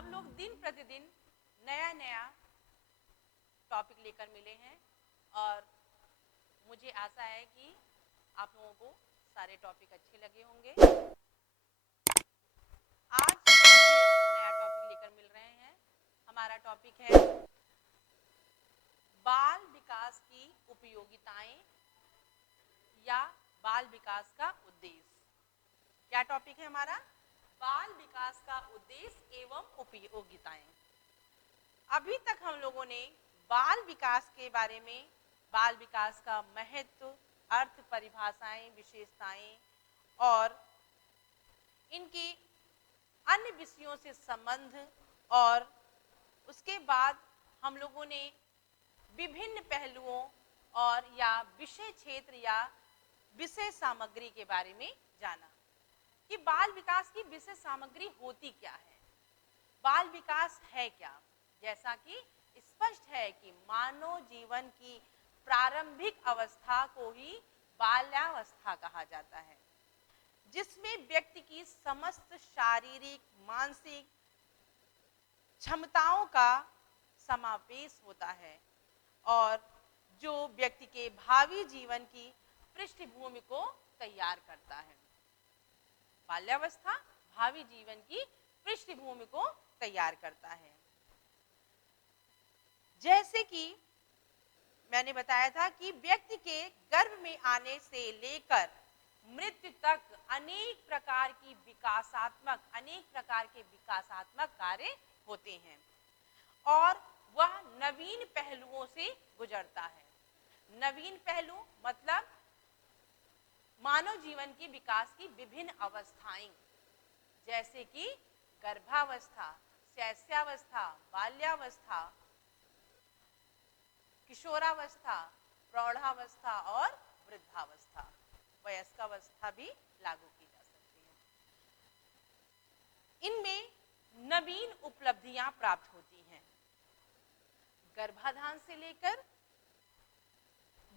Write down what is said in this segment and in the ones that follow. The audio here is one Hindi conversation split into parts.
हम लोग दिन प्रतिदिन नया नया टॉपिक लेकर मिले हैं और मुझे आशा है कि आप लोगों को सारे टॉपिक अच्छे लगे होंगे। आज हम नया टॉपिक लेकर मिल रहे हैं। हमारा टॉपिक है बाल विकास की उपयोगिताएं या बाल विकास का उद्देश्य। क्या टॉपिक है हमारा? बाल विकास का उद्देश्य एवं उपयोगिताएं। अभी तक हम लोगों ने बाल विकास के बारे में, बाल विकास का महत्व, अर्थ, परिभाषाएं, विशेषताएं और इनकी अन्य विषयों से संबंध और उसके बाद हम लोगों ने विभिन्न पहलुओं और या विषय क्षेत्र या विषय सामग्री के बारे में जाना कि बाल विकास की विषय सामग्री होती क्या है, बाल विकास है क्या। जैसा कि स्पष्ट है कि मानव जीवन की प्रारंभिक अवस्था को ही बाल्यावस्था कहा जाता है, जिसमें व्यक्ति की समस्त शारीरिक, मानसिक क्षमताओं का समावेश होता है और जो व्यक्ति के भावी जीवन की पृष्ठभूमि को तैयार करता है। बाल्यावस्था भावी जीवन की पृष्ठभूमि को तैयार करता है। जैसे कि मैंने बताया था कि व्यक्ति के गर्भ में आने से लेकर मृत्यु तक अनेक प्रकार के विकासात्मक कार्य होते हैं और वह नवीन पहलुओं से गुजरता है। नवीन पहलू मतलब मानव जीवन के विकास की विभिन्न अवस्थाएं, जैसे कि गर्भावस्था, शैशवावस्था, बाल्यावस्था, किशोरावस्था, प्रौढ़ावस्था और वृद्धावस्था, वयस्कावस्था भी लागू की जा सकती है। इनमें नवीन उपलब्धियां प्राप्त होती हैं। गर्भाधान से लेकर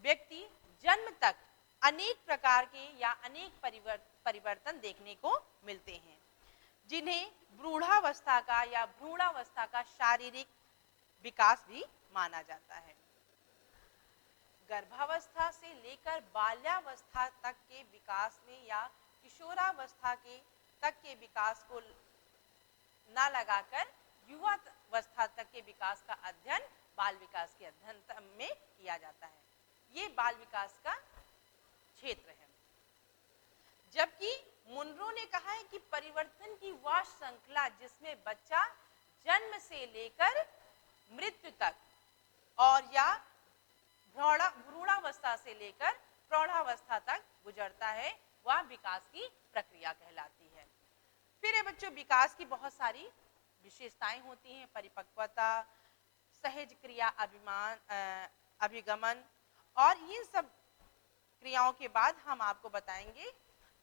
व्यक्ति जन्म तक अनेक प्रकार के या अनेक परिवर्तन देखने को मिलते हैं, जिन्हें भ्रूणावस्था का या भ्रूणावस्था का शारीरिक विकास भी माना जाता है। गर्भावस्था से लेकर बाल्यावस्था तक के विकास में या किशोरावस्था के तक के विकास को न लगाकर युवावस्था तक के विकास का अध्ययन बाल विकास के अध्ययन में किया जाता है। ये बाल विकास का क्षेत्र है। जबकि मुनरो ने कहा है कि परिवर्तन की वह श्रृंखला जिसमें बच्चा जन्म से लेकर मृत्यु तक और या भ्रूणावस्था से लेकर प्रौढ़ावस्था तक गुजरता है, वह विकास की प्रक्रिया कहलाती है। फिर बच्चों, विकास की बहुत सारी विशेषताएं होती हैं। परिपक्वता, सहज क्रिया, अभिगमन और इन सब क्रियाओं के बाद हम आपको बताएंगे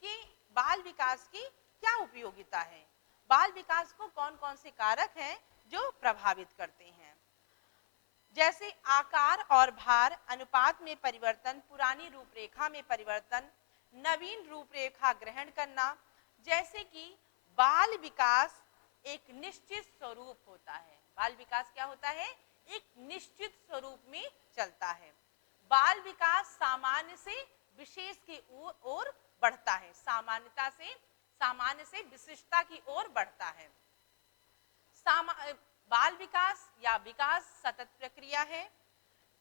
कि बाल विकास की क्या उपयोगिता है, बाल विकास को कौन कौन से कारक हैं जो प्रभावित करते हैं। जैसे आकार और भार अनुपात में परिवर्तन, पुरानी रूपरेखा में परिवर्तन, नवीन रूपरेखा ग्रहण करना। जैसे कि बाल विकास एक निश्चित स्वरूप होता है। बाल विकास क्या होता है? एक निश्चित स्वरूप में चलता है। बाल विकास सामान्य से विशेष की ओर बढ़ता है, सामान्य से विशिष्टता की ओर बढ़ता है। बाल विकास या विकास सतत प्रक्रिया है।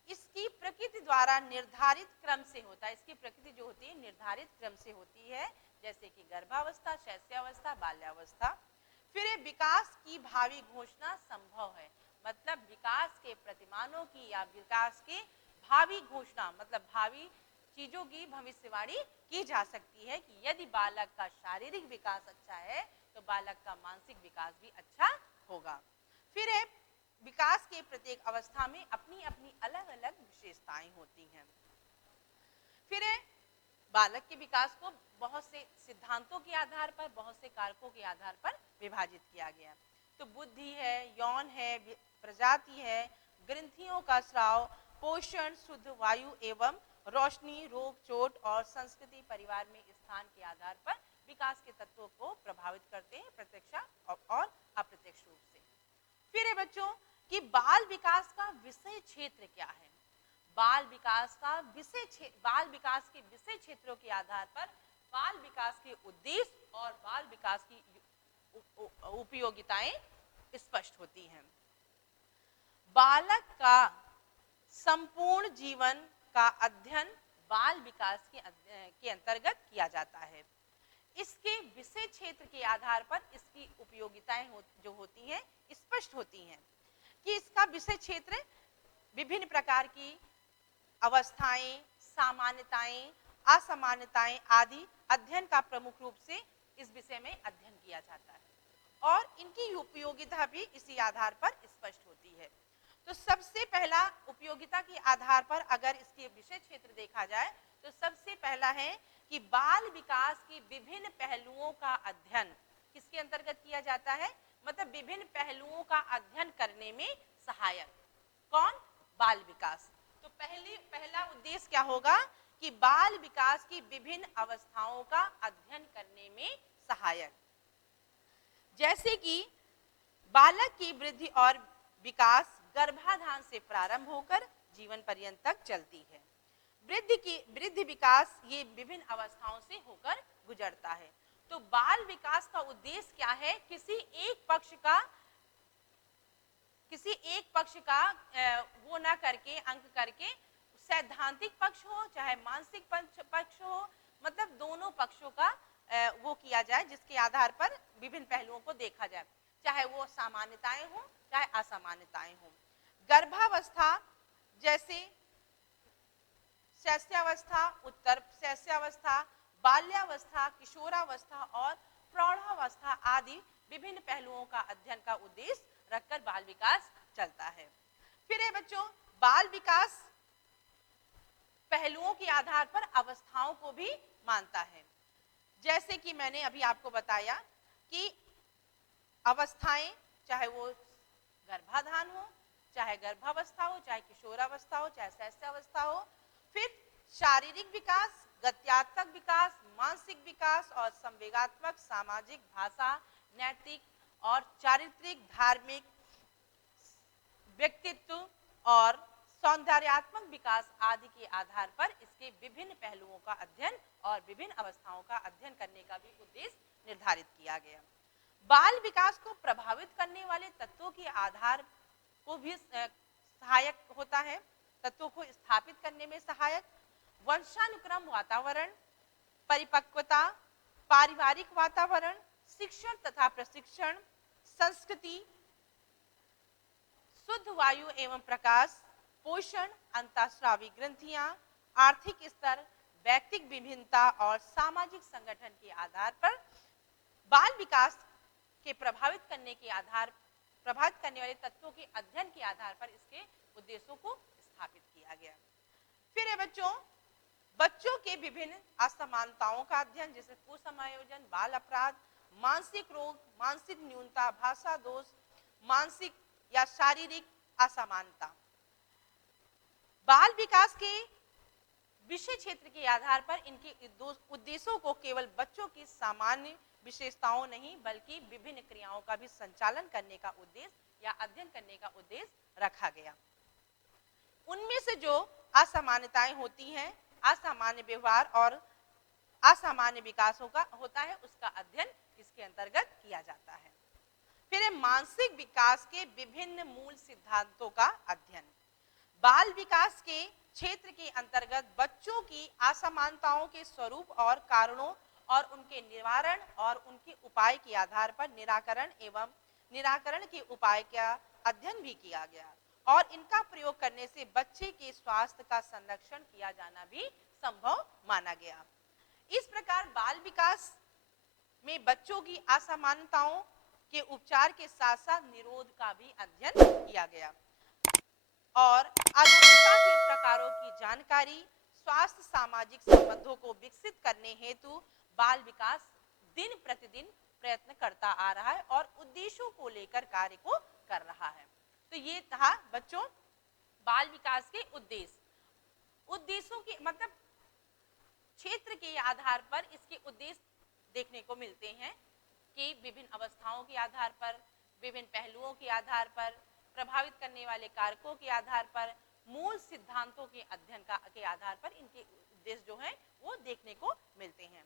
इसकी प्रकृति द्वारा निर्धारित क्रम से होता है। इसकी प्रकृति जो होती है निर्धारित क्रम से होती है, जैसे कि गर्भावस्था, शैशवावस्था, बाल्यावस्था। फिर विकास की भावी घोषणा संभव है, मतलब विकास के प्रतिमानों की या विकास के भावी घोषणा मतलब भावी चीजों की भविष्यवाणी की जा सकती है कि यदि बालक का शारीरिक विकास अच्छा है तो बालक का मानसिक विकास भी अच्छा होगा। फिर विकास के प्रत्येक अवस्था में अपनी अपनी अलग अलग विशेषताएं होती हैं। फिर बालक के विकास को बहुत से सिद्धांतों के आधार पर, बहुत से कारकों के आधार पर विभाजित किया गया। तो बुद्धि है, यौन है, प्रजाति है, ग्रंथियों का स्राव, पोषण, शुद्ध वायु एवं रोशनी, रोग, चोट और संस्कृति, परिवार में स्थान के आधार पर विकास के तत्वों को प्रभावित करते हैं, प्रत्यक्ष और अप्रत्यक्ष रूप से। है बच्चों कि बाल विकास का विषय क्षेत्र क्या है। बाल विकास के विषय क्षेत्रों के आधार पर बाल विकास के उद्देश्य और बाल विकास की उपयोगिताएं स्पष्ट होती हैं। बालक का संपूर्ण जीवन का अध्ययन बाल विकास के अंतर्गत किया जाता है। इसके विषय क्षेत्र के आधार पर इसकी उपयोगिताएं जो होती हैं स्पष्ट होती हैं कि इसका विषय क्षेत्र विभिन्न प्रकार की अवस्थाएं, सामान्यताएं, असामान्यताएं आदि अध्ययन का प्रमुख रूप से इस विषय में अध्ययन किया जाता है और इनकी उपयोगिता भी इसी आधार पर स्पष्ट होती है। तो सबसे पहला उपयोगिता के आधार पर अगर इसके विषय क्षेत्र देखा जाए तो सबसे पहला है कि बाल विकास के विभिन्न पहलुओं का अध्ययन किसके अंतर्गत किया जाता है, मतलब विभिन्न पहलुओं का अध्ययन करने में सहायक। कौन? बाल विकास। तो पहला उद्देश्य क्या होगा कि बाल विकास की विभिन्न अवस्थाओं का अध्ययन करने में सहायक। जैसे कि बालक की वृद्धि और विकास गर्भाधान से प्रारंभ होकर जीवन पर्यंत तक चलती है। वृद्धि विकास ये विभिन्न अवस्थाओं से होकर गुजरता है। तो बाल विकास का उद्देश्य क्या है? किसी एक पक्ष का वो ना करके अंक करके सैद्धांतिक पक्ष हो चाहे मानसिक पक्ष हो, मतलब दोनों पक्षों का वो किया जाए जिसके आधार पर विभिन्न पहलुओं को देखा जाए, चाहे वो सामान्यताएं हो चाहे असामान्यताएं हो। गर्भावस्था जैसे शैशवावस्था, उत्तर शैशवावस्था, बाल्यावस्था, किशोरावस्था और प्रौढ़ावस्था आदि विभिन्न पहलुओं का अध्ययन का उद्देश्य रखकर बाल विकास चलता है। फिर है बच्चों बाल विकास पहलुओं के आधार पर अवस्थाओं को भी मानता है। जैसे कि मैंने अभी आपको बताया कि अवस्थाएं चाहे वो गर्भाधान हो, चाहे गर्भावस्था हो, चाहे किशोरावस्था हो, चाहे शैशवावस्था हो। फिर शारीरिक विकास, गत्यात्मक विकास, मानसिक विकास और संवेगात्मक, सामाजिक, भाषा, नैतिक और चारित्रिक, धार्मिक, व्यक्तित्व और सौंदर्यात्मक विकास आदि के आधार पर इसके विभिन्न पहलुओं का अध्ययन और विभिन्न अवस्थाओं का अध्ययन करने का भी उद्देश्य निर्धारित किया गया। बाल विकास को प्रभावित करने वाले तत्वों के आधार को भी सहायक होता है, तत्वों को स्थापित करने में सहायक। वंशानुक्रम, वातावरण, परिपक्वता, पारिवारिक वातावरण, शिक्षण तथा प्रशिक्षण, संस्कृति, शुद्ध वायु एवं प्रकाश, पोषण, अंतःस्रावी ग्रंथियां, आर्थिक स्तर, व्यक्तिक विभिन्नता और सामाजिक संगठन के आधार पर बाल विकास के प्रभावित करने वाले तत्वों के अध्ययन के आधार पर इसके उद्देश्यों को स्थापित किया गया। फिर है बच्चों के विभिन्न असमानताओं का अध्ययन, जैसे कुसमायोजन, बाल अपराध, मानसिक रोग, मानसिक न्यूनता, भाषा दोष, मानसिक या शारीरिक असमानता। बाल विकास के विषय क्षेत्र के आधार पर इनके उद्देश्यों को केवल बच्चों की सामान्य विशेषताओं नहीं बल्कि विभिन्न क्रियाओं का भी संचालन करने का उद्देश्य या अध्ययन करने का उद्देश्य रखा गया। उनमें से जो असामान्यताएं होती हैं, असामान्य व्यवहार और असामान्य विकासों का होता है, उसका अध्ययन इसके अंतर्गत किया जाता है। फिर मानसिक विकास के विभिन्न मूल सिद्धांतों का अध्ययन। बाल विकास के क्षेत्र के अंतर्गत बच्चों की असमानताओं के स्वरूप और कारणों और उनके निवारण और उनके उपाय के आधार पर निराकरण के उपाय का अध्ययन भी किया गया और इनका प्रयोग करने से बच्चे के स्वास्थ्य का संरक्षण किया जाना भी संभव माना गया। इस प्रकार बाल विकास में बच्चों की असमानताओं के उपचार के साथ साथ निरोध का भी अध्ययन किया गया और अरुचिता के प्रकारों की जानकारी, स्वास्थ्य सामाजिक संबंधों को विकसित करने हेतु बाल विकास दिन प्रतिदिन प्रयत्न करता आ रहा है और उद्देश्यों को लेकर कार्य को कर रहा है। तो ये था बच्चों बाल विकास के उद्देश्यों के मतलब क्षेत्र के आधार पर इसके उद्देश्य देखने को मिलते हैं कि विभिन्न अवस्थाओं के आधार पर विभिन्न पहलुओं के आधार पर, प्रभावित करने वाले कारकों के आधार पर, मूल सिद्धांतों के अध्ययन के आधार पर इनके उद्देश्य जो हैं वो देखने को मिलते हैं।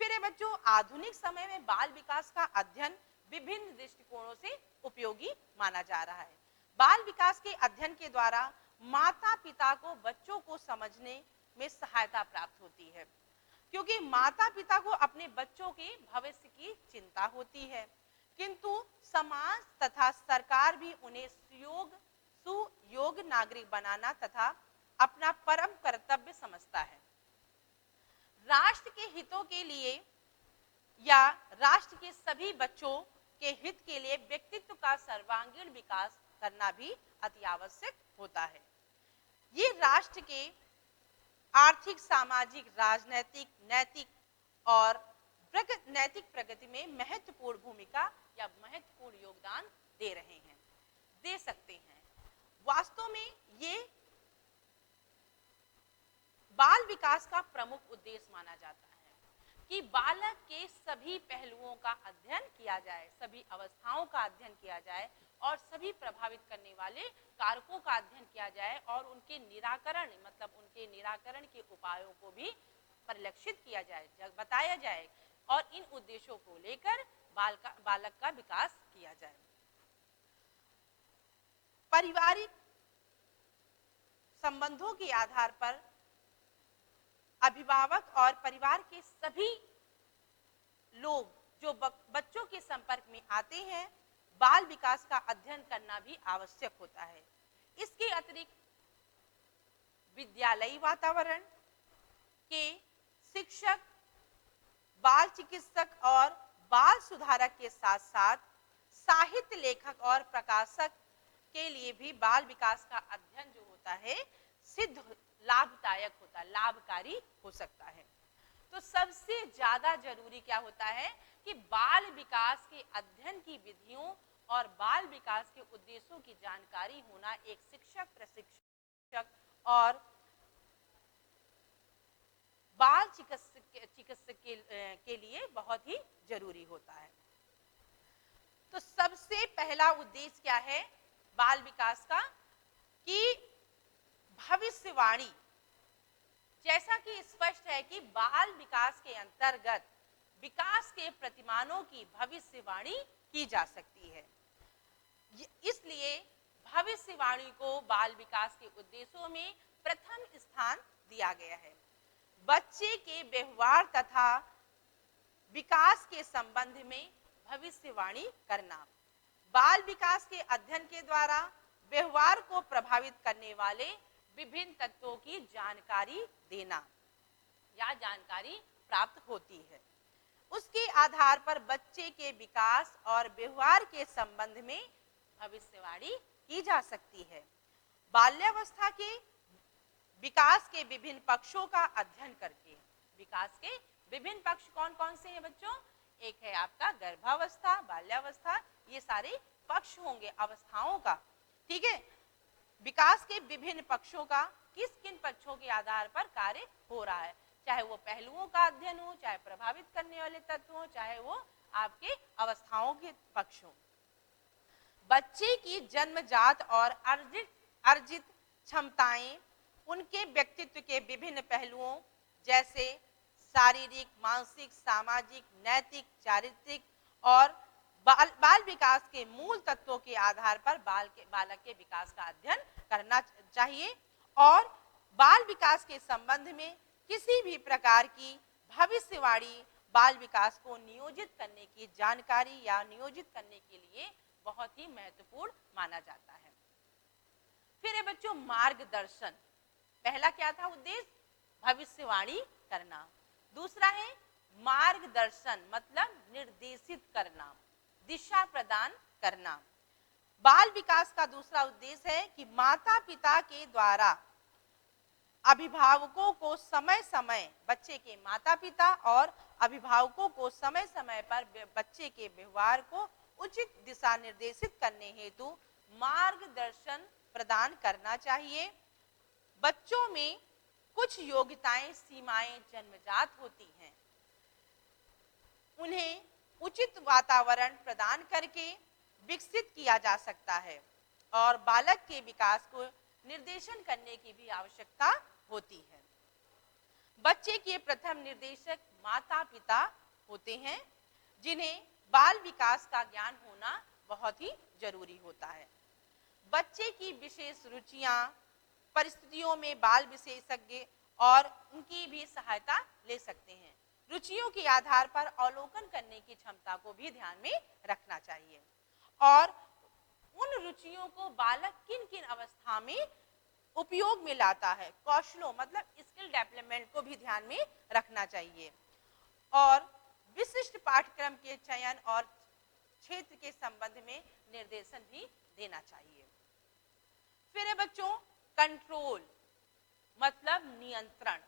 फिर है बच्चों, आधुनिक समय में बाल विकास का अध्ययन विभिन्न दृष्टिकोणों से उपयोगी माना जा रहा है। बाल विकास के अध्ययन के द्वारा माता पिता को बच्चों को समझने में सहायता प्राप्त होती है, क्योंकि माता पिता को अपने बच्चों के भविष्य की चिंता होती है, किंतु समाज तथा सरकार भी उन्हें सुयोग्य नागरिक बनाना तथा अपना परम कर्तव्य समझता है। राष्ट्र के हितों के लिए या राष्ट्र के सभी बच्चों के हित के लिए व्यक्तित्व का सर्वांगीण विकास करना भी अति आवश्यक होता है। ये राष्ट्र के आर्थिक, सामाजिक, राजनैतिक, नैतिक और नैतिक प्रगति में महत्वपूर्ण भूमिका या महत्वपूर्ण योगदान दे रहे हैं, दे सकते हैं। वास्तव में ये बाल विकास का प्रमुख उद्देश्य माना जाता है कि बालक के सभी पहलुओं का अध्ययन किया जाए, सभी अवस्थाओं का अध्ययन किया जाए और सभी प्रभावित करने वाले कारकों का अध्ययन किया जाए और उनके निराकरण, मतलब उनके निराकरण के उपायों को भी परिलक्षित किया जाए, बताया जाए और इन उद्देश्यों को लेकर बालक का विकास किया जाए। पारिवारिक संबंधों के आधार पर अभिभावक और परिवार के सभी लोग जो बच्चों के संपर्क में आते हैं, बाल विकास का अध्ययन करना भी आवश्यक होता है। इसके अतिरिक्त विद्यालयी वातावरण के शिक्षक, बाल चिकित्सक और बाल सुधारक के साथ साथ साहित्य लेखक और प्रकाशक के लिए भी बाल विकास का अध्ययन जो होता है सिद्ध लाभदायक होता है, लाभकारी हो सकता है। तो सबसे ज्यादा जरूरी क्या होता है कि बाल विकास के अध्ययन की विधियों और बाल विकास के उद्देश्यों की जानकारी होना एक शिक्षक, प्रशिक्षक और बाल चिकित्सक के लिए बहुत ही जरूरी होता है। तो सबसे पहला उद्देश्य क्या है बाल विकास का कि भविष्यवाणी, जैसा कि स्पष्ट है कि बाल विकास के अंतर्गत विकास के प्रतिमानों की भविष्यवाणी की जा सकती है। इसलिए भविष्यवाणी को बाल विकास के उद्देश्यों में प्रथम स्थान दिया गया है। बच्चे के व्यवहार तथा विकास के संबंध में भविष्यवाणी करना, बाल विकास के अध्ययन के द्वारा व्यवहार को प्रभावित करने वाले विभिन्न तत्वों की जानकारी देना या जानकारी प्राप्त होती है। उसके आधार पर बच्चे के विकास और व्यवहार के संबंध में भविष्यवाणी की जा सकती है। बाल्यावस्था के विकास के विभिन्न पक्षों का अध्ययन करके, विकास के विभिन्न पक्ष कौन कौन से हैं बच्चों? एक है आपका गर्भावस्था, बाल्यावस्था, ये सारे पक्ष होंगे अवस्थाओं का, ठीक है। विकास के विभिन्न पक्षों का किस किन पक्षों के आधार पर कार्य हो रहा है, चाहे वो पहलुओं का अध्ययन हो, चाहे प्रभावित करने वाले तत्व हो, चाहे वो आपके अवस्थाओं के पक्ष हो। बच्चे की जन्मजात और अर्जित क्षमताएं उनके व्यक्तित्व के विभिन्न पहलुओं जैसे शारीरिक, मानसिक, सामाजिक, नैतिक, चारित्रिक और बाल विकास के मूल तत्वों के आधार पर बालक के विकास का अध्ययन करना चाहिए और बाल विकास के संबंध में किसी भी प्रकार की भविष्यवाणी बाल विकास को नियोजित करने की जानकारी या नियोजित करने के लिए बहुत ही महत्वपूर्ण माना जाता है। फिर है बच्चों मार्गदर्शन। पहला क्या था उद्देश्य? भविष्यवाणी करना। दूसरा है मार्गदर्शन, मतलब निर्देशित करना, दिशा प्रदान करना। बाल विकास का दूसरा उद्देश्य है कि माता पिता के द्वारा अभिभावकों को समय समय, बच्चे के माता पिता और अभिभावकों को समय समय पर बच्चे के व्यवहार को उचित दिशा निर्देशित करने हेतु मार्गदर्शन प्रदान करना चाहिए। बच्चों में कुछ योग्यताएं, सीमाएं जन्मजात होती हैं, उन्हें उचित वातावरण प्रदान करके विकसित किया जा सकता है और बालक के विकास को निर्देशन करने की भी आवश्यकता होती है। बच्चे के प्रथम निर्देशक माता पिता होते हैं, जिन्हें बाल विकास का ज्ञान होना बहुत ही जरूरी होता है। बच्चे की विशेष रुचियां, परिस्थितियों में बाल विशेषज्ञ और उनकी भी सहायता ले सकते हैं। रुचियों के आधार पर अवलोकन करने की क्षमता को भी ध्यान में रखना चाहिए और उन रुचियों को बालक किन किन अवस्था में उपयोग में लाता है, कौशलों मतलब स्किल डेवलपमेंट को भी ध्यान में रखना चाहिए और विशिष्ट पाठ्यक्रम के चयन और क्षेत्र के संबंध में निर्देशन भी देना चाहिए। फिर है बच्चों कंट्रोल मतलब नियंत्रण।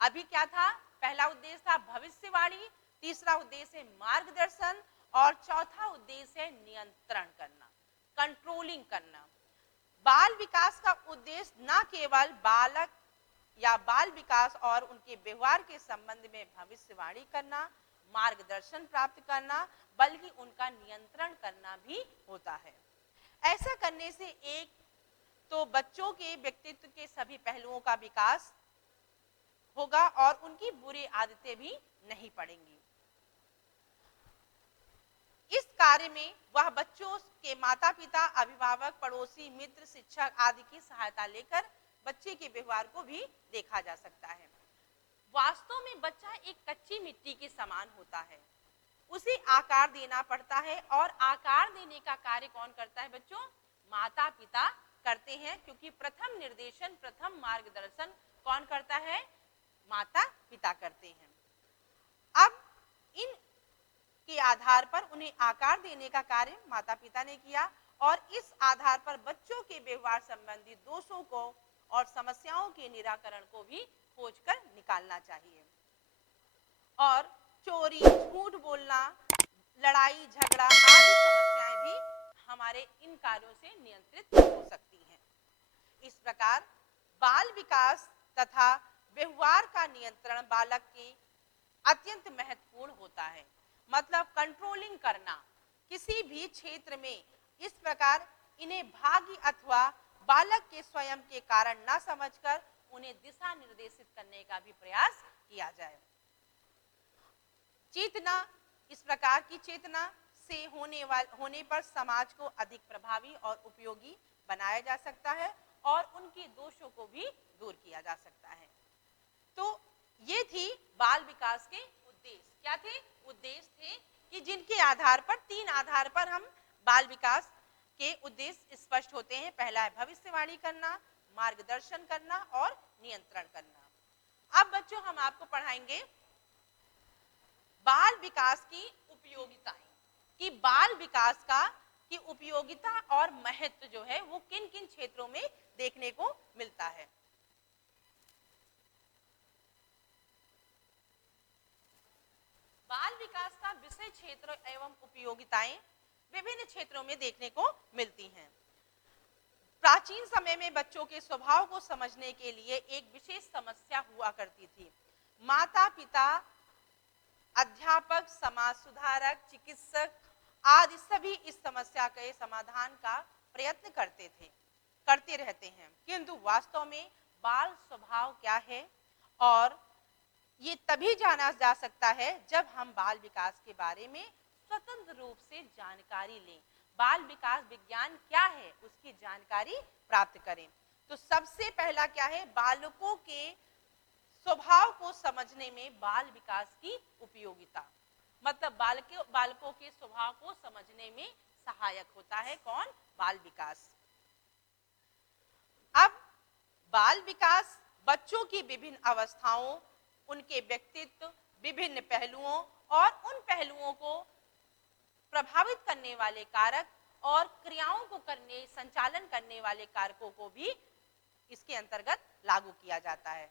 अभी क्या था, पहला उद्देश्य था भविष्यवाणी, तीसरा उद्देश्य है मार्गदर्शन और चौथा उद्देश्य है नियंत्रण करना, कंट्रोलिंग करना। बाल विकास का उद्देश्य न केवल बालक या बाल विकास और उनके व्यवहार के संबंध में भविष्यवाणी करना, मार्गदर्शन प्राप्त करना, बल्कि उनका नियंत्रण करना भी होता है। ऐसा करने से एक तो बच्चों के व्यक्तित्व के सभी पहलुओं का विकास होगा और उनकी बुरी आदतें भी नहीं पड़ेंगी। इस कार्य में वह बच्चों के माता पिता, अभिभावक, पड़ोसी, मित्र, शिक्षक आदि की सहायता लेकर बच्चे के व्यवहार को भी देखा जा सकता है। वास्तव में बच्चा एक कच्ची मिट्टी के समान होता है, उसे आकार देना पड़ता है और आकार देने का कार्य कौन करता है बच्चों? माता पिता करते हैं, क्योंकि प्रथम निर्देशन, प्रथम मार्गदर्शन कौन करता है? माता पिता करते हैं। अब इन के आधार पर उन्हें आकार देने का कार्य माता पिता ने किया और इस आधार पर बच्चों के व्यवहार संबंधी दोषों को और समस्याओं के निराकरण को भी खोजकर निकालना चाहिए। और चोरी, झूठ बोलना, लड़ाई झगड़ा आदि समस्याएं भी हमारे इन कार्यों से नियंत्रित हो सकती हैं। इस प्रकार बाल विकास तथा व्यवहार का नियंत्रण बालक के अत्यंत महत्वपूर्ण होता है। मतलब कंट्रोलिंग करना किसी भी क्षेत्र में इस प्रकार इन्हें भाग्य अथवा बालक के स्वयं के कारण न समझकर उन्हें दिशा निर्देशित करने का भी प्रयास किया जाए। चेतना, इस प्रकार की चेतना से होने पर समाज को अधिक प्रभावी और उपयोगी बनाया जा सकता है और उनके दोषों को भी दूर किया जा सकता है। तो ये थी बाल विकास के उद्देश्य। क्या थे? उद्देश्य थे कि जिनके आधार पर, तीन आधार पर हम बाल विकास के उद्देश्य स्पष्ट होते हैं। पहला है भविष्यवाणी करना, मार्गदर्शन करना और नियंत्रण करना। अब बच्चों हम आपको पढ़ाएंगे बाल विकास की उपयोगिताएं, कि बाल विकास की उपयोगिता और महत्व जो है वो किन किन क्षेत्रों में देखने को मिलता है। बाल विकास का विषय क्षेत्र एवं उपयोगिताएं विभिन्न क्षेत्रों में देखने को मिलती हैं। प्राचीन समय में बच्चों के स्वभाव को समझने के लिए एक विशेष समस्या हुआ करती थी। माता पिता, अध्यापक, समाज सुधारक, चिकित्सक आदि सभी इस समस्या के समाधान का प्रयत्न करते रहते हैं, किंतु वास्तव में बाल स्वभाव क्या है और ये तभी जाना जा सकता है जब हम बाल विकास के बारे में स्वतंत्र रूप से जानकारी लें। बाल विकास विज्ञान क्या है उसकी जानकारी प्राप्त करें। तो सबसे पहला क्या है? बालकों के स्वभाव को समझने में बाल विकास की उपयोगिता, मतलब बालकों के स्वभाव को समझने में सहायक होता है कौन? बाल विकास। अब बाल विकास बच्चों की विभिन्न अवस्थाओं, उनके व्यक्तित्व, विभिन्न पहलुओं और उन पहलुओं को प्रभावित करने वाले कारक और क्रियाओं को संचालन करने वाले कारकों को भी इसके अंतर्गत लागू किया जाता है।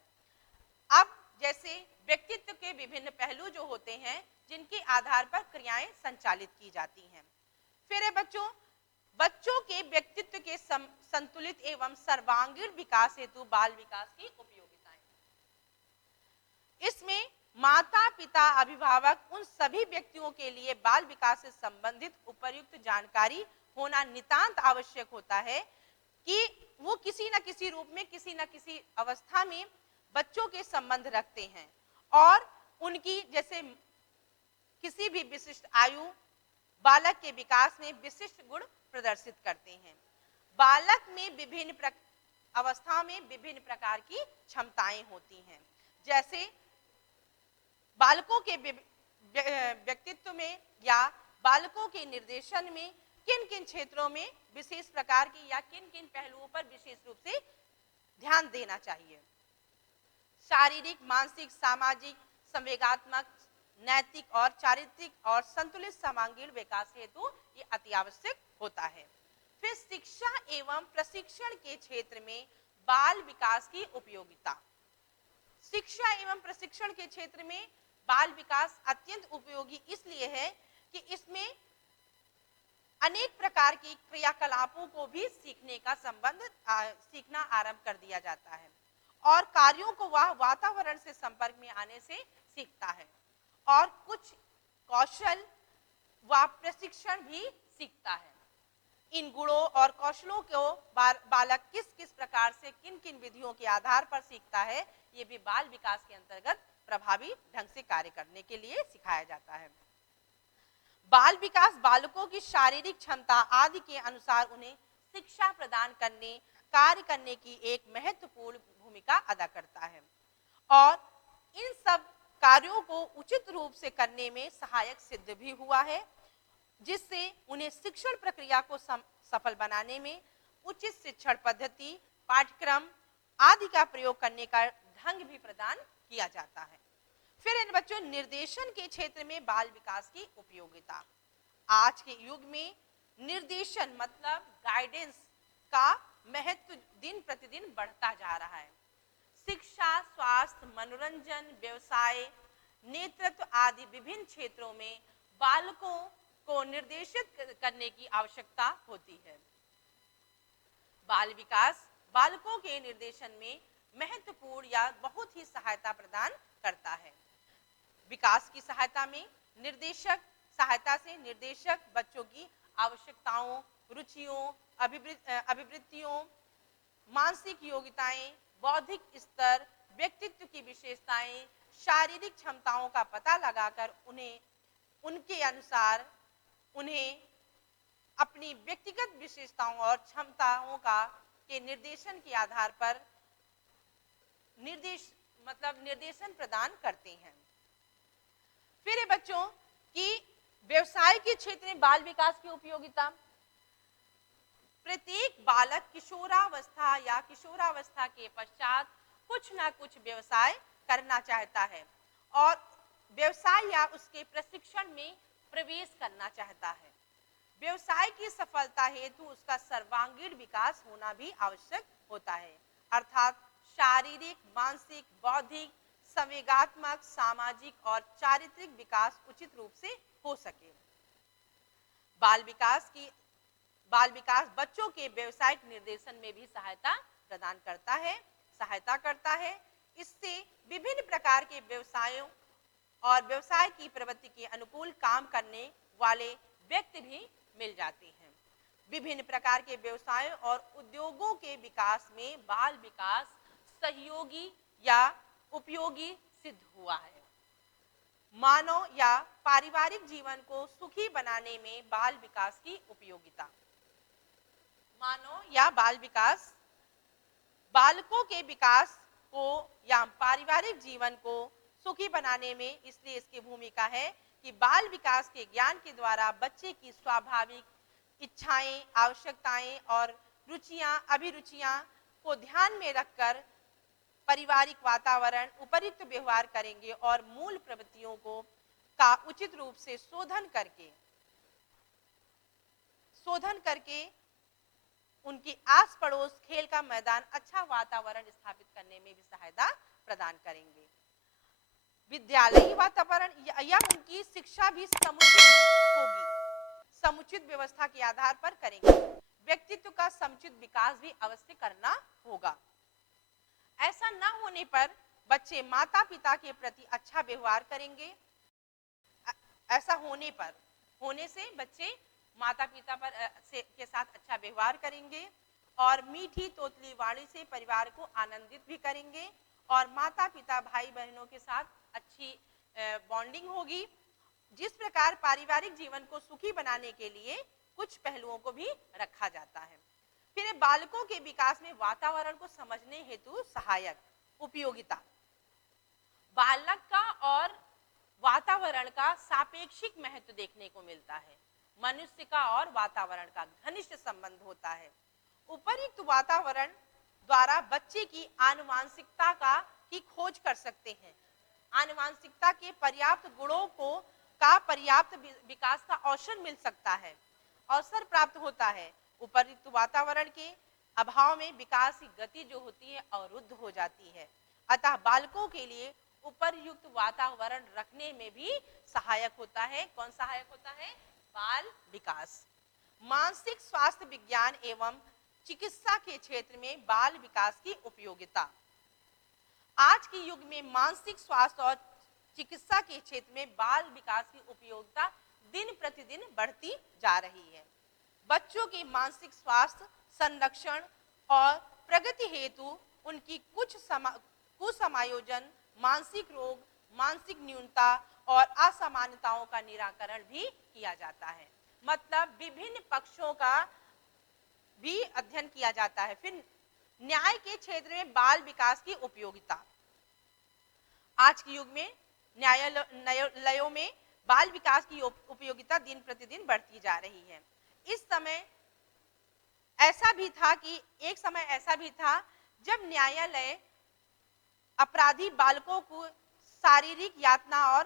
अब जैसे व्यक्तित्व के विभिन्न पहलू जो होते हैं जिनके आधार पर क्रियाएं संचालित की जाती हैं। फिर है बच्चों के व्यक्तित्व के संतुलित एवं सर्वांगीण विकास हेतु बाल विकास की उपयोगिताएं। इसमें माता पिता अभिभावक उन सभी व्यक्तियों के लिए बाल विकास से संबंधित उपयुक्त जानकारी होना नितांत आवश्यक होता है कि वो किसी न किसी रूप में किसी न किसी अवस्था में बच्चों के संबंध रखते हैं और उनकी जैसे किसी भी विशिष्ट आयु बालक के विकास में विशिष्ट गुण प्रदर्शित करते हैं। बालक में विभिन्न अवस्थाओं में विभिन्न प्रकार की क्षमताएं होती हैं। जैसे बालकों के व्यक्तित्व में या बालकों के निर्देशन में किन किन क्षेत्रों में विशेष प्रकार की या किन किन पहलुओं पर विशेष रूप से ध्यान देना चाहिए। शारीरिक, मानसिक, सामाजिक, संवेगात्मक, नैतिक और चारित्रिक और संतुलित सर्वांगीण विकास हेतु ये अति आवश्यक होता है। फिर शिक्षा एवं प्रशिक्षण के क्षेत्र में बाल विकास की उपयोगिता। शिक्षा एवं प्रशिक्षण के क्षेत्र में बाल विकास अत्यंत उपयोगी इसलिए है कि इसमें अनेक प्रकार की क्रियाकलापों को भी सीखने का सीखना आरंभ कर दिया जाता है और कार्यों को वह वातावरण से संपर्क में आने से सीखता है और कुछ कौशल व प्रशिक्षण भी सीखता है। इन गुणों और कौशलों को बालक किस किस प्रकार से किन किन विधियों के आधार पर सीखता है, ये भी बाल विकास के अंतर्गत प्रभावी ढंग से कार्य करने के लिए सिखाया जाता है। बाल विकास बालकों की शारीरिक क्षमता आदि के अनुसार उन्हें शिक्षा प्रदान करने, कार्य करने की एक महत्वपूर्ण भूमिका अदा करता है और इन सब कार्यों को उचित रूप से करने में सहायक सिद्ध भी हुआ है, जिससे उन्हें शिक्षण प्रक्रिया को सफल बनाने में उचित शिक्षण पद्धति, पाठ्यक्रम आदि का प्रयोग करने का ढंग भी प्रदान किया जाता है। फिर इन बच्चों निर्देशन के क्षेत्र में बाल विकास की उपयोगिता। आज के युग में निर्देशन मतलब गाइडेंस का महत्व दिन प्रतिदिन बढ़ता जा रहा है। शिक्षा, स्वास्थ्य, मनोरंजन, व्यवसाय, नेतृत्व आदि विभिन्न क्षेत्रों में बालकों को निर्देशित करने की आवश्यकता होती है। बाल विकास बालकों के निर्देशन में महत्वपूर्ण या बहुत ही सहायता प्रदान करता है। विकास की सहायता से निर्देशक बच्चों की आवश्यकताओं, रुचियों, अभिवृत्तियों, मानसिक योग्यताएं, बौद्धिक स्तर, व्यक्तित्व की विशेषताएं, शारीरिक क्षमताओं का पता लगाकर उनके अनुसार उन्हें अपनी व्यक्तिगत विशेषताओं और क्षमताओं के निर्देशन के आधार पर निर्देशन प्रदान करते हैं। फिर बच्चों की व्यवसाय के क्षेत्र में बाल विकास की उपयोगिता। प्रत्येक बालक किशोरावस्था या किशोरावस्था के पश्चात कुछ ना कुछ व्यवसाय करना चाहता है और व्यवसाय या उसके प्रशिक्षण में प्रवेश करना चाहता है। व्यवसाय की सफलता हेतु उसका सर्वांगीण विकास होना भी आवश्यक होता है, अर्थात शारीरिक, मानसिक, बौद्धिक, संवेगात्मक, सामाजिक और चारित्रिक विकास उचित रूप से हो सके। बाल विकास बच्चों के व्यवसायिक निर्देशन में भी सहायता करता है। इससे विभिन्न प्रकार के व्यवसायों और व्यवसाय की प्रवृत्ति के अनुकूल काम करने वाले व्यक्ति भी मिल जाते हैं। विभिन्न प्रकार के व्यवसायों और उद्योगों के विकास में बाल विकास सहयोगी या उपयोगी सिद्ध हुआ है। मानव या पारिवारिक जीवन को सुखी बनाने में बाल विकास की उपयोगिता। मानव या बाल विकास बालकों के विकास को या पारिवारिक जीवन को सुखी बनाने में इसलिए इसकी भूमिका है कि बाल विकास के ज्ञान के द्वारा बच्चे की स्वाभाविक इच्छाएं, आवश्यकताएं और अभिरुचियां को ध्यान में रखकर पारिवारिक वातावरण उपयुक्त व्यवहार करेंगे और मूल प्रवृत्तियों का उचित रूप से शोधन करके उनकी आस पड़ोस खेल का मैदान, अच्छा वातावरण स्थापित करने में भी सहायता प्रदान करेंगे। विद्यालयी वातावरण या उनकी शिक्षा भी समुचित व्यवस्था के आधार पर करेंगे। व्यक्तित्व का समुचित विकास भी अवश्य करना होगा। ऐसा न होने पर बच्चे माता पिता के प्रति अच्छा व्यवहार करेंगे। ऐसा होने से बच्चे माता पिता के साथ अच्छा व्यवहार करेंगे और मीठी तोतली वाणी से परिवार को आनंदित भी करेंगे और माता पिता भाई बहनों के साथ अच्छी बॉन्डिंग होगी। जिस प्रकार पारिवारिक जीवन को सुखी बनाने के लिए कुछ पहलुओं को भी रखा जाता है। फिर बालकों के विकास में वातावरण को समझने हेतु सहायक उपयोगिता। बालक का और वातावरण का सापेक्षिक महत्व देखने को मिलता है। मनुष्य का और वातावरण का घनिष्ठ संबंध होता है। उपयुक्त वातावरण द्वारा बच्चे की आनुवांशिकता की खोज कर सकते हैं। आनुवांशिकता के पर्याप्त गुणों का पर्याप्त विकास का अवसर मिल सकता है, अवसर प्राप्त होता है। उपयुक्त वातावरण के अभाव में विकास की गति जो होती है अवरुद्ध हो जाती है। अतः बालकों के लिए उपयुक्त वातावरण रखने में भी सहायक होता है। कौन सहायक होता है? बाल विकास। मानसिक स्वास्थ्य विज्ञान एवं चिकित्सा के क्षेत्र में बाल विकास की उपयोगिता। आज के युग में मानसिक स्वास्थ्य और चिकित्सा के क्षेत्र में बाल विकास की उपयोगिता दिन प्रतिदिन बढ़ती जा रही है। बच्चों के मानसिक स्वास्थ्य संरक्षण और प्रगति हेतु उनकी कुसमायोजन, मानसिक रोग, मानसिक न्यूनता और असामान्यताओं का निराकरण भी किया जाता है। मतलब विभिन्न पक्षों का भी अध्ययन किया जाता है। फिर न्याय के क्षेत्र में बाल विकास की उपयोगिता। आज के युग में न्यायालयों में बाल विकास की उपयोगिता दिन प्रतिदिन बढ़ती जा रही है। एक समय ऐसा भी था जब न्यायालय अपराधी बालकों को शारीरिक यातना और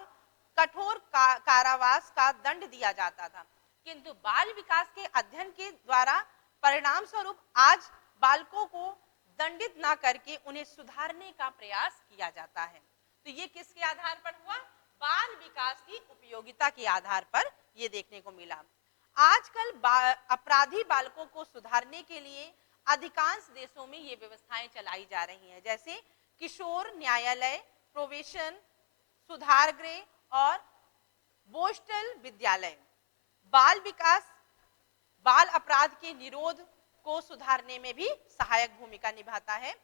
कठोर कारावास का दंड दिया जाता था, किंतु बाल विकास के अध्ययन के द्वारा परिणाम स्वरूप आज बालकों को दंडित ना करके उन्हें सुधारने का प्रयास किया जाता है। तो ये किसके आधार पर हुआ? बाल विकास की उपयोगिता के आधार पर ये देखने को मिला। आजकल अपराधी बालकों को सुधारने के लिए अधिकांश देशों में ये व्यवस्थाएं चलाई जा रही हैं, जैसे किशोर न्यायालय, प्रोबेशन, सुधार गृह और बोस्टल विद्यालय। बाल अपराध के निरोध को सुधारने में भी सहायक भूमिका निभाता है।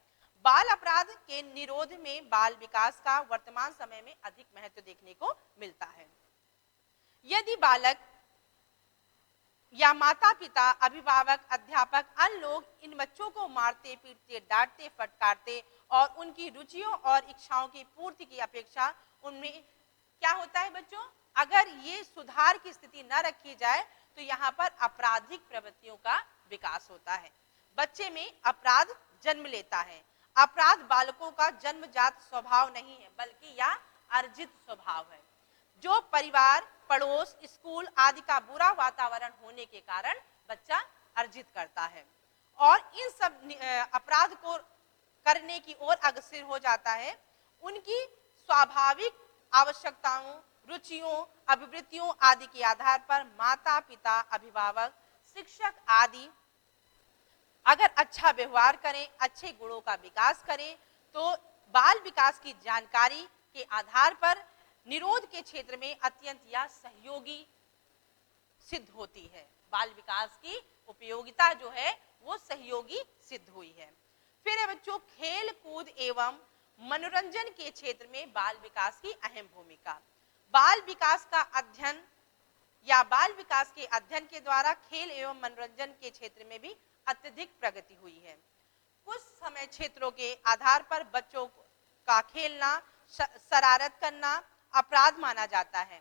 बाल अपराध के निरोध में बाल विकास का वर्तमान समय में अधिक महत्व देखने को मिलता है। यदि बालक या माता पिता, अभिभावक, अध्यापक, अन्य लोग इन बच्चों को मारते, पीटते, डांटते, फटकारते और उनकी रुचियों और इच्छाओं की पूर्ति की अपेक्षा उनमें क्या होता है बच्चों? अगर ये सुधार की स्थिति न रखी जाए तो यहाँ पर आपराधिक प्रवृत्तियों का विकास होता है। बच्चे में अपराध जन्म लेता है। अपराध बालकों का जन्मजात स्वभाव नहीं है, बल्कि यह अर्जित स्वभाव है, जो परिवार, पड़ोस, स्कूल आदि का बुरा वातावरण होने के कारण बच्चा अर्जित करता है और इन सब अपराध को करने की ओर अग्रसर हो जाता है। उनकी स्वाभाविक आवश्यकताओं, रुचियों, अभिवृत्तियों आदि के आधार पर माता पिता, अभिभावक, शिक्षक आदि अगर अच्छा व्यवहार करें, अच्छे गुणों का विकास करें, तो बाल विकास की जानकारी के आधार पर निरोध के क्षेत्र में अत्यंत या सहयोगी सिद्ध होती है। बाल विकास की उपयोगिता जो है वो सहयोगी सिद्ध हुई है। फिर है बच्चों खेल कूद एवं मनोरंजन के क्षेत्र में बाल विकास की अहम भूमिका। बाल विकास का अध्ययन या बाल विकास के अध्ययन के द्वारा खेल एवं मनोरंजन के क्षेत्र में भी अत्यधिक प्रगति हुई है। कुछ समय क्षेत्रों के आधार पर बच्चों का खेलना, शरारत करना अपराध माना जाता है।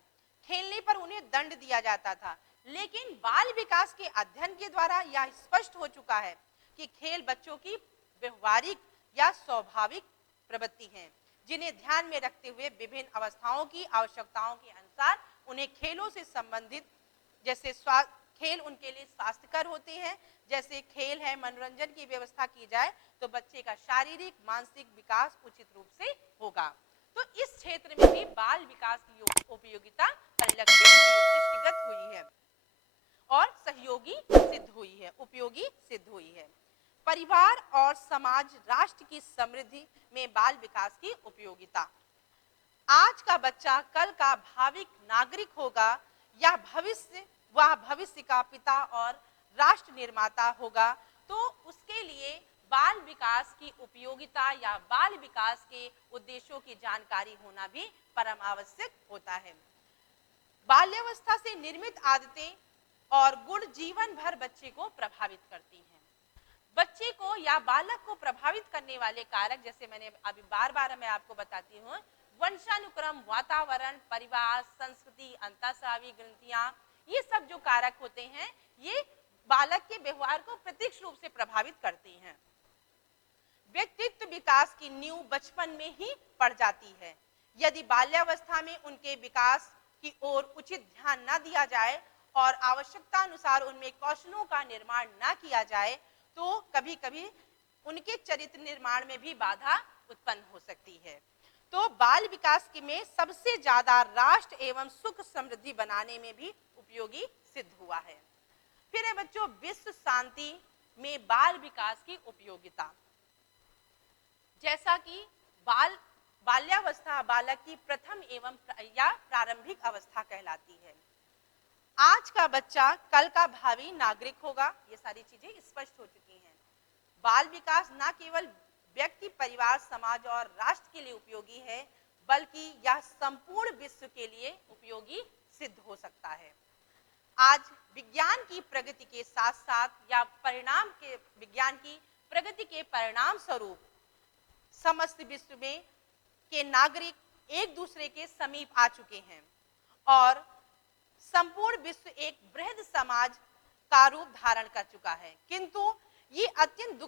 खेलने पर उन्हें दंड दिया जाता था, लेकिन बाल विकास के अध्ययन के द्वारा यह स्पष्ट हो चुका है कि खेल बच्चों की व्यवहारिक या स्वाभाविक प्रवृत्ति है, जिन्हें ध्यान में रखते हुए विभिन्न अवस्थाओं की आवश्यकताओं के अनुसार उन्हें खेलों से संबंधित, जैसे खेल उनके लिए स्वास्थ्यकर होते हैं, जैसे खेल है, मनोरंजन की व्यवस्था की जाए तो बच्चे का शारीरिक मानसिक विकास उचित रूप से होगा। तो इस क्षेत्र में भी बाल विकास की उपयोगिता परिलक्षित हुई है और सहयोगी सिद्ध हुई है, उपयोगी सिद्ध हुई है। परिवार और समाज राष्ट्र की समृद्धि में बाल विकास की उपयोगिता। आज का बच्चा कल का भावी नागरिक होगा या वह भविष्य का पिता और राष्ट्र निर्माता होगा, तो उसके लिए बाल विकास की उपयोगिता या बाल विकास के उद्देश्यों की जानकारी होना भी परम आवश्यक होता है। बाल्यावस्था से निर्मित आदतें और गुण जीवन भर बच्चे को प्रभावित करती हैं। बच्चे को या बालक को प्रभावित करने वाले कारक, जैसे मैंने अभी बार मैं आपको बताती हूँ, वंशानुक्रम, वातावरण, परिवार, संस्कृति, अंतःस्रावी ग्रंथियां, ये सब जो कारक होते हैं ये बालक के व्यवहार को प्रत्यक्ष रूप से प्रभावित करते हैं। व्यक्तित्व विकास की नींव बचपन में ही पड़ जाती है। यदि बाल्यावस्था में उनके विकास की ओर उचित ध्यान न दिया जाए और आवश्यकता अनुसार उनमें कौशलों का निर्माण न किया जाए तो कभी कभी उनके चरित्र निर्माण में भी बाधा उत्पन्न हो सकती है। तो बाल विकास में सबसे ज्यादा राष्ट्र एवं सुख समृद्धि बनाने में भी उपयोगी सिद्ध हुआ है। फिर है बच्चों विश्व शांति में बाल विकास की उपयोगिता। जैसा कि बाल्यावस्था बालक की प्रथम एवं या प्रारंभिक अवस्था कहलाती है। आज का बच्चा कल का भावी नागरिक होगा, ये सारी चीजें स्पष्ट हो चुकी हैं। बाल विकास न केवल व्यक्ति, परिवार, समाज और राष्ट्र के लिए उपयोगी है, बल्कि यह संपूर्ण विश्व के लिए उपयोगी सिद्ध हो सकता है। आज विज्ञान की प्रगति के साथ साथ या विज्ञान की प्रगति के परिणाम स्वरूप समस्त विश्व में के नागरिक एक दूसरे के समीप आ चुके हैं और संपूर्ण विश्व एक बृहद समाज का रूप धारण कर चुका है। किंतु ये अत्यंत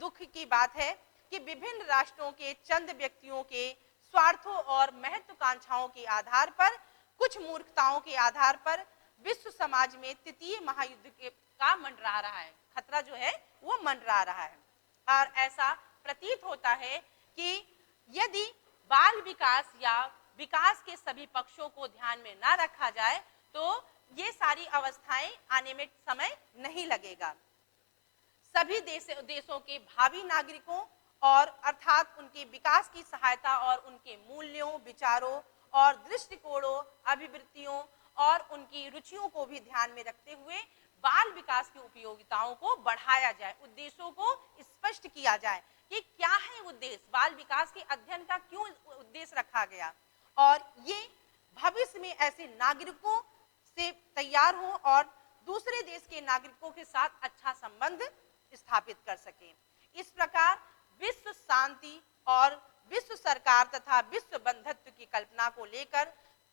दुख की बात है कि विभिन्न राष्ट्रों के चंद व्यक्तियों के स्वार्थों और महत्वाकांक्षाओं के आधार पर, कुछ मूर्खताओं के आधार पर विश्व समाज में तृतीय महायुद्ध का मंडरा रहा है, खतरा जो है वो मंडरा रहा है। और ऐसा प्रतीत होता है कि यदि बाल विकास या विकास के सभी पक्षों को ध्यान में न रखा जाए तो ये सारी अवस्थाएं आने में समय नहीं लगेगा। सभी देशों के भावी नागरिकों और अर्थात उनके विकास की सहायता और उनके मूल्यों, विचारों और दृष्टिकोणों, अभिवृत्तियों और उनकी रुचियों को भी ध्यान में रखते हुए बाल विकास की उपयोगिताओं को बढ़ाया जाए, उद्देश्यों को स्पष्ट किया जाए कि क्या है उद्देश्य, बाल विकास के अध्ययन का क्यों उद्देश्य रखा गया और ये भविष्य में ऐसे नागरिकों से तैयार हो और दूसरे देश के नागरिकों के साथ अच्छा संबंध स्थापित कर सके। इस प्रकार विश्व शांति और विश्व सरकार तथा विश्व बंधुत्व की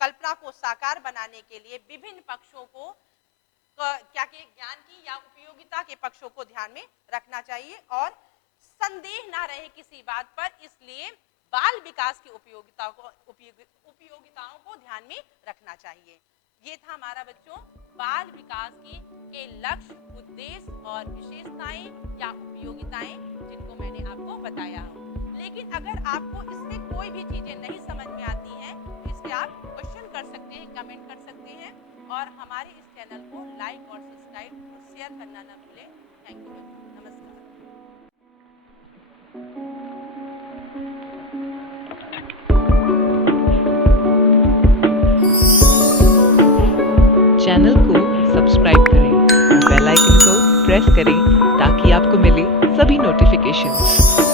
कल्पना को साकार बनाने के लिए विभिन्न पक्षों को क्या के ज्ञान की या उपयोगिता के पक्षों को ध्यान में रखना चाहिए और संदेह ना रहे किसी बात पर, इसलिए बाल विकास की उपयोगिताओं को ध्यान में रखना चाहिए। ये था हमारा बच्चों बाल विकास के लक्ष्य, उद्देश्य और विशेषताएं या उपयोगिताएं जिनको मैंने आपको बताया हो। लेकिन अगर आपको इसमें कोई भी चीजें नहीं समझ में आती हैं तो इसके आप क्वेश्चन कर सकते हैं, कमेंट कर सकते हैं और हमारे इस चैनल को लाइक और सब्सक्राइब और शेयर करना ना भूलें। थैंक यू, नमस्कार। चैनल को सब्सक्राइब करें, बेल आइकन को प्रेस करें ताकि आपको मिले सभी नोटिफिकेशंस।